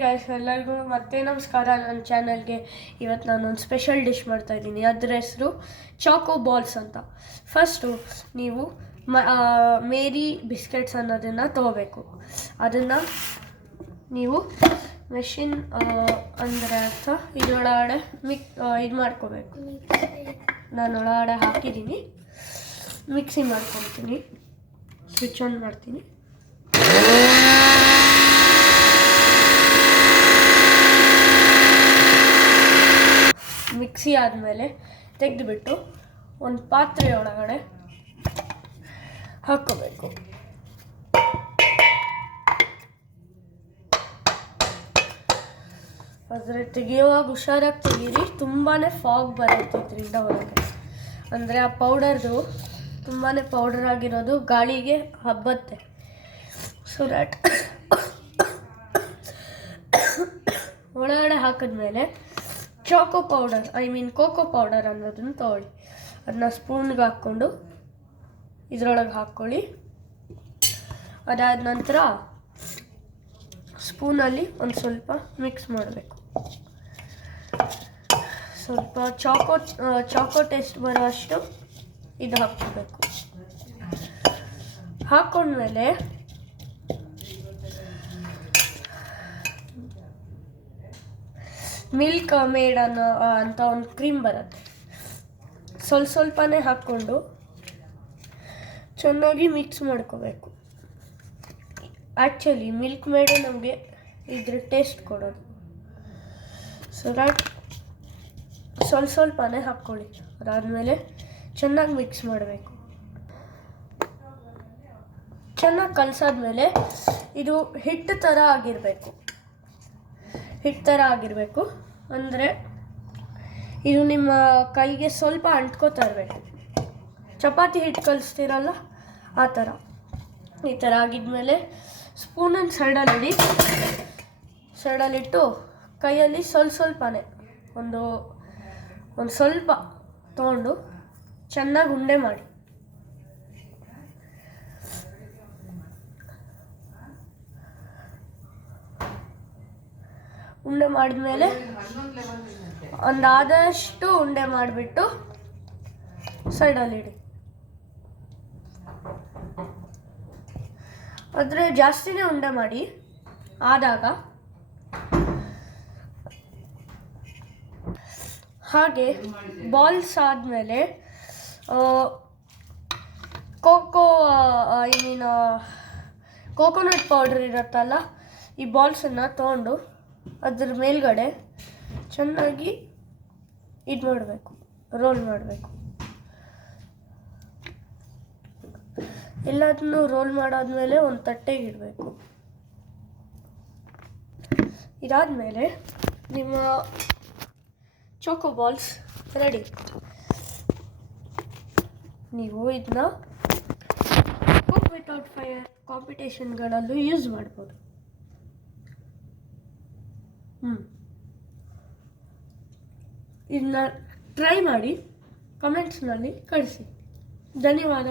Guys ಎಲ್ಲರಿಗೂ ಮತ್ತೆ ನಮಸ್ಕಾರ. ನನ್ನ ಚಾನಲ್ಗೆ ಇವತ್ತು ನಾನೊಂದು ಸ್ಪೆಷಲ್ ಡಿಶ್ ಮಾಡ್ತಾಯಿದ್ದೀನಿ. ಅದರ ಹೆಸರು ಚಾಕೋ ಬಾಲ್ಸ್ ಅಂತ. ಫಸ್ಟು ನೀವು ಮೇರಿ ಬಿಸ್ಕೆಟ್ಸ್ ಅನ್ನೋದನ್ನು ತೊಗೋಬೇಕು. ಅದನ್ನು ನೀವು ಮೆಷಿನ್ ಅಂದರೆ ಅರ್ಥ ಇದರೊಳಗಡೆ ಇದು ಮಾಡ್ಕೋಬೇಕು. ನಾನು ಒಳಗಡೆ ಹಾಕಿದ್ದೀನಿ, ಮಿಕ್ಸಿ ಮಾಡ್ಕೊಳ್ತೀನಿ. ಸ್ವಿಚ್ ಆನ್ ಮಾಡ್ತೀನಿ. ಮಿಕ್ಸಿ ಆದಮೇಲೆ ತೆಗೆದುಬಿಟ್ಟು ಒಂದು ಪಾತ್ರೆ ಒಳಗಡೆ ಹಾಕ್ಕೋಬೇಕು. ಆದರೆ ತೆಗೆಯುವಾಗ ಹುಷಾರಾಗಿ ತೆಗೀರಿ, ತುಂಬಾ ಫಾಗ್ ಬರುತ್ತೆ ಇದರಿಂದ ಹೊರಗೆ. ಅಂದರೆ ಆ ಪೌಡರ್ದು ತುಂಬಾ ಪೌಡರ್ ಆಗಿರೋದು ಗಾಳಿಗೆ ಹಬ್ಬತ್ತೆ. ಸೊ ದ್ಯಾಟ್ ಒಳಗಡೆ ಹಾಕಿದ್ಮೇಲೆ ಚಾಕೋ ಪೌಡರ್ ಕೋಕೋ ಪೌಡರ್ ಅನ್ನೋದನ್ನು ತೊಗೊಳ್ಳಿ. ಅದನ್ನ ಸ್ಪೂನ್ಗೆ ಹಾಕ್ಕೊಂಡು ಇದರೊಳಗೆ ಹಾಕ್ಕೊಳ್ಳಿ. ಅದಾದ ನಂತರ ಸ್ಪೂನಲ್ಲಿ ಒಂದು ಸ್ವಲ್ಪ ಮಿಕ್ಸ್ ಮಾಡಬೇಕು. ಸ್ವಲ್ಪ ಚಾಕೋ ಟೇಸ್ಟ್ ಬರೋಷ್ಟು ಇದು ಹಾಕ್ಕೋಬೇಕು. ಹಾಕ್ಕೊಂಡ್ಮೇಲೆ ಮಿಲ್ಕ್ ಮೇಡ್ ಅಂತ ಒಂದು ಕ್ರೀಮ್ ಬರುತ್ತೆ. ಸ್ವಲ್ಪನೇ ಹಾಕ್ಕೊಂಡು ಚೆನ್ನಾಗಿ ಮಿಕ್ಸ್ ಮಾಡ್ಕೋಬೇಕು. ಆ್ಯಕ್ಚುಲಿ ಮಿಲ್ಕ್ ಮೇಡೇ ನಮಗೆ ಇದ್ರ ಟೇಸ್ಟ್ ಕೊಡೋದು. ಸೊ ದ್ಯಾಟ್ ಸ್ವಲ್ಪನೇ ಹಾಕ್ಕೊಳ್ಳಿ. ಅದಾದಮೇಲೆ ಚೆನ್ನಾಗಿ ಮಿಕ್ಸ್ ಮಾಡಬೇಕು. ಚೆನ್ನಾಗಿ ಕಲಸಾದ್ಮೇಲೆ ಇದು ಹಿಟ್ಟು ಥರ ಆಗಿರಬೇಕು. ಅಂದರೆ ಇದು ನಿಮ್ಮ ಕೈಗೆ ಸ್ವಲ್ಪ ಅಂಟ್ಕೋತಾ ಇರಬೇಕು. ಚಪಾತಿ ಹಿಟ್ಟು ಕಲಿಸ್ತೀರಲ್ಲ ಆ ಥರ. ಈ ಥರ ಆಗಿದ್ಮೇಲೆ ಸ್ಪೂನನ್ನು ಸೈಡಲ್ಲಿಟ್ಟು ಕೈಯಲ್ಲಿ ಸ್ವಲ್ಪನೇ ಒಂದು ಸ್ವಲ್ಪ ತೊಗೊಂಡು ಚೆನ್ನಾಗಿ ಉಂಡೆ ಮಾಡಿ. ಉಂಡೆ ಮಾಡಿದ್ಮೇಲೆ ಒಂದಾದಷ್ಟು ಉಂಡೆ ಮಾಡಿಬಿಟ್ಟು ಸೈಡಲ್ಲಿಡಿ. ಆದರೆ ಜಾಸ್ತಿನೇ ಉಂಡೆ ಮಾಡಿ. ಆದಾಗ ಹಾಗೆ ಬಾಲ್ಸ್ ಆದಮೇಲೆ ಕೋಕೋನಟ್ ಪೌಡರ್ ಇರುತ್ತಲ್ಲ, ಈ ಬಾಲ್ಸನ್ನು ತೊಗೊಂಡು ಅದ್ರ ಮೇಲ್ಗಡೆ ಚೆನ್ನಾಗಿ ರೋಲ್ ಮಾಡಬೇಕು. ಎಲ್ಲದನ್ನು ರೋಲ್ ಮಾಡಾದ್ಮೇಲೆ ಒಂದು ತಟ್ಟೆಗೆ ಇಡಬೇಕು. ಇದಾದಮೇಲೆ ನಿಮ್ಮ ಚಾಕೋ ಬಾಲ್ಸ್ ರೆಡಿ. ನೀವು ಇದನ್ನ ಕುಕ್ ವಿತೌಟ್ ಫೈರ್ ಕಾಂಪಿಟೇಷನ್ಗಳಲ್ಲೂ ಯೂಸ್ ಮಾಡ್ಬೋದು. ಇದನ್ನ ಟ್ರೈ ಮಾಡಿ ಕಮೆಂಟ್ಸ್ನಲ್ಲಿ ಕಳಿಸಿ. ಧನ್ಯವಾದ.